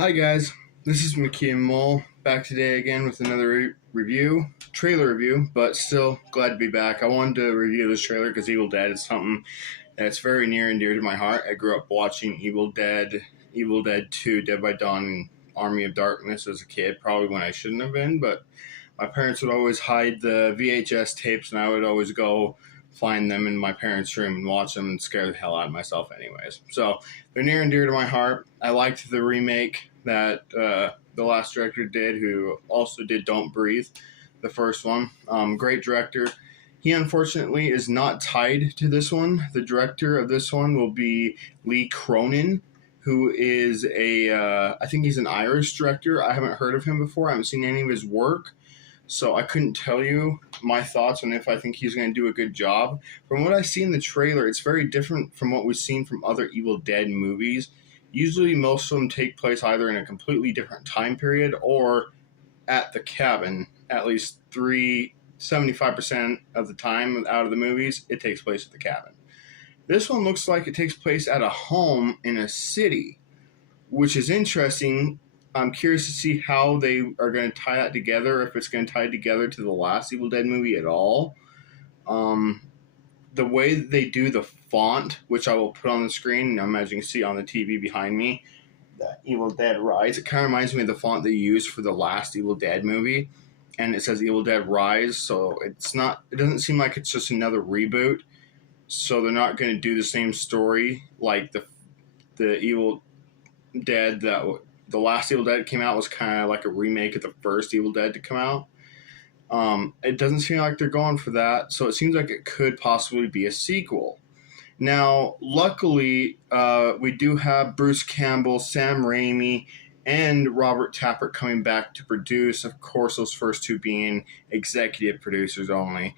Hi guys, this is McKee and Mole back today again with another trailer review, but still glad to be back. I wanted to review this trailer because Evil Dead is something that's very near and dear to my heart. I grew up watching Evil Dead 2, Dead by Dawn, and Army of Darkness as a kid, probably when I shouldn't have been, but my parents would always hide the VHS tapes and I would always go find them in my parents' room and watch them and scare the hell out of myself anyways. So they're near and dear to my heart. I liked the remake that the last director did, who also did Don't Breathe, the first one. Great director. He unfortunately is not tied to this one. The director of this one will be Lee Cronin, who is I think he's an Irish director. I haven't heard of him before. I haven't seen any of his work. So I couldn't tell you my thoughts on if I think he's going to do a good job. From what I see in the trailer, it's very different from what we've seen from other Evil Dead movies. Usually most of them take place either in a completely different time period or at the cabin. At least 75% of the time out of the movies, it takes place at the cabin. This one looks like it takes place at a home in a city, which is interesting. I'm curious to see how they are going to tie that together, if it's going to tie together to the last Evil Dead movie at all. The way they do the font, which I will put on the screen, and I imagine you can see on the TV behind me, the Evil Dead Rise, it kind of reminds me of the font they used for the last Evil Dead movie. And it says Evil Dead Rise, so it doesn't seem like it's just another reboot. So they're not going to do the same story like the Evil Dead that the last Evil Dead came out was kind of like a remake of the first Evil Dead to come out. It doesn't seem like they're going for that, so it seems like it could possibly be a sequel. Now, luckily, we do have Bruce Campbell, Sam Raimi, and Robert Tappert coming back to produce. Of course, those first two being executive producers only.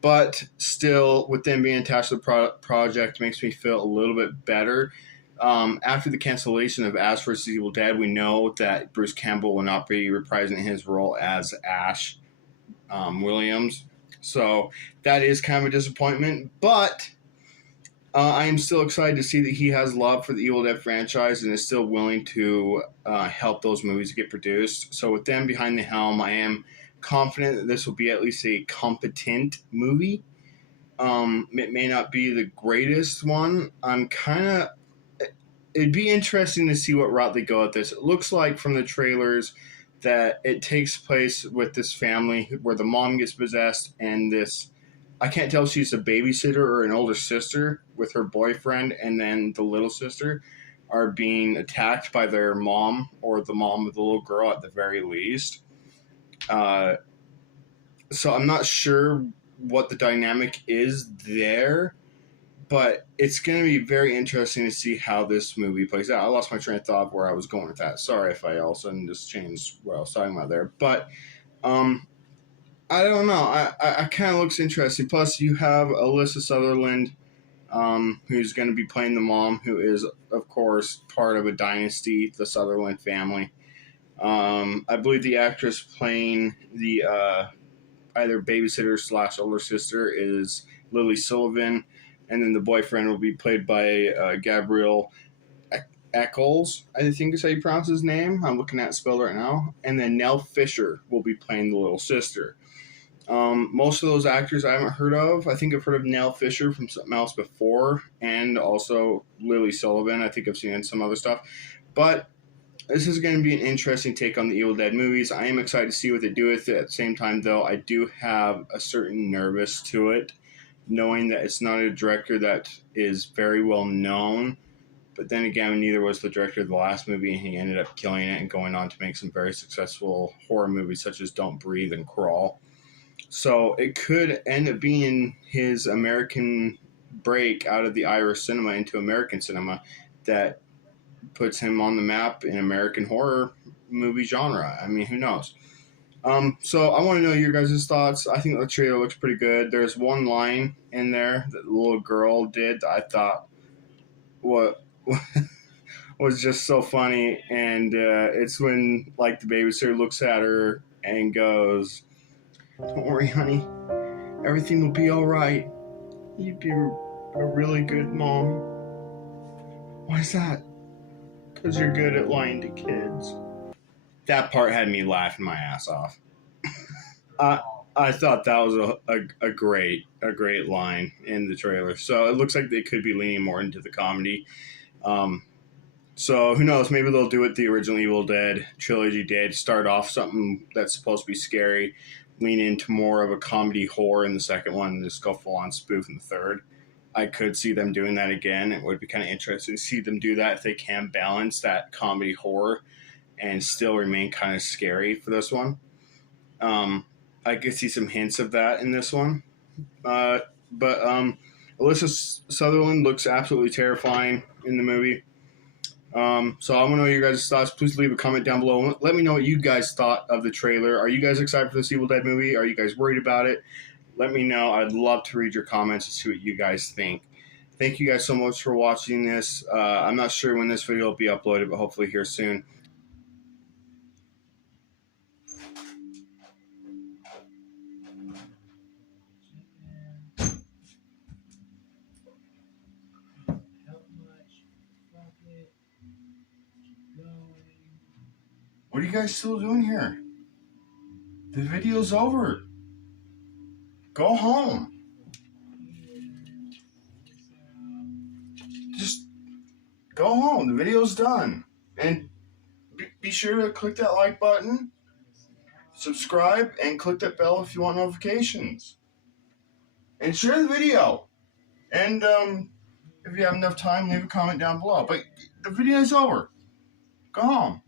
But still, with them being attached to the project makes me feel a little bit better. After the cancellation of Ash vs. Evil Dead, we know that Bruce Campbell will not be reprising his role as Ash Williams. So that is kind of a disappointment. But I am still excited to see that he has love for the Evil Dead franchise and is still willing to help those movies get produced. So with them behind the helm, I am confident that this will be at least a competent movie. It may not be the greatest one. It'd be interesting to see what route they go at this. It looks like from the trailers that it takes place with this family where the mom gets possessed and this, I can't tell if she's a babysitter or an older sister with her boyfriend, and then the little sister are being attacked by their mom or the mom of the little girl at the very least. So I'm not sure what the dynamic is there, but it's going to be very interesting to see how this movie plays out. I lost my train of thought of where I was going with that. Sorry if I all of a sudden just changed what I was talking about there. But I don't know. I kind of looks interesting. Plus, you have Alyssa Sutherland, who's going to be playing the mom, who is, of course, part of a dynasty, the Sutherland family. I believe the actress playing the either babysitter / older sister is Lily Sullivan. And then the boyfriend will be played by Gabriel Eccles, I think is how you pronounce his name. I'm looking at it spelled right now. And then Nell Fisher will be playing the little sister. Most of those actors I haven't heard of. I think I've heard of Nell Fisher from something else before, and also Lily Sullivan. I think I've seen in some other stuff. But this is going to be an interesting take on the Evil Dead movies. I am excited to see what they do with it. At the same time, though, I do have a certain nervous to it, knowing that it's not a director that is very well known. But then again, neither was the director of the last movie, and he ended up killing it and going on to make some very successful horror movies such as Don't Breathe and Crawl. So it could end up being his American break out of the Irish cinema into American cinema that puts him on the map in American horror movie genre. I mean, who knows? So I want to know your guys' thoughts. I think the trailer looks pretty good. There's one line in there that the little girl did that I thought what was just so funny, and it's when like the babysitter looks at her and goes, "Don't worry, honey, everything will be all right. You'd be a really good mom." Why is that? because you're good at lying to kids. That part had me laughing my ass off. I I thought that was a great line in the trailer. So it looks like they could be leaning more into the comedy. Um, so who knows? Maybe they'll do what the original Evil Dead trilogy did: start off something that's supposed to be scary, lean into more of a comedy horror in the second one, and just go full on spoof in the third. I could see them doing that again. It would be kind of interesting to see them do that if they can balance that comedy horror and still remain kind of scary for this one. Um, I could see some hints of that in this one. But Alyssa Sutherland looks absolutely terrifying in the movie. So I want to know your guys' thoughts. Please leave a comment down below. Let me know what you guys thought of the trailer. Are you guys excited for this Evil Dead movie? Are you guys worried about it? Let me know. I'd love to read your comments and see what you guys think. Thank you guys so much for watching this. I'm not sure when this video will be uploaded, but hopefully here soon. What are you guys still doing here? The video's over. Go home. Just go home. The video's done. And be sure to click that like button, subscribe, and click that bell if you want notifications. And share the video. And if you have enough time, leave a comment down below. But the video's over. Go home.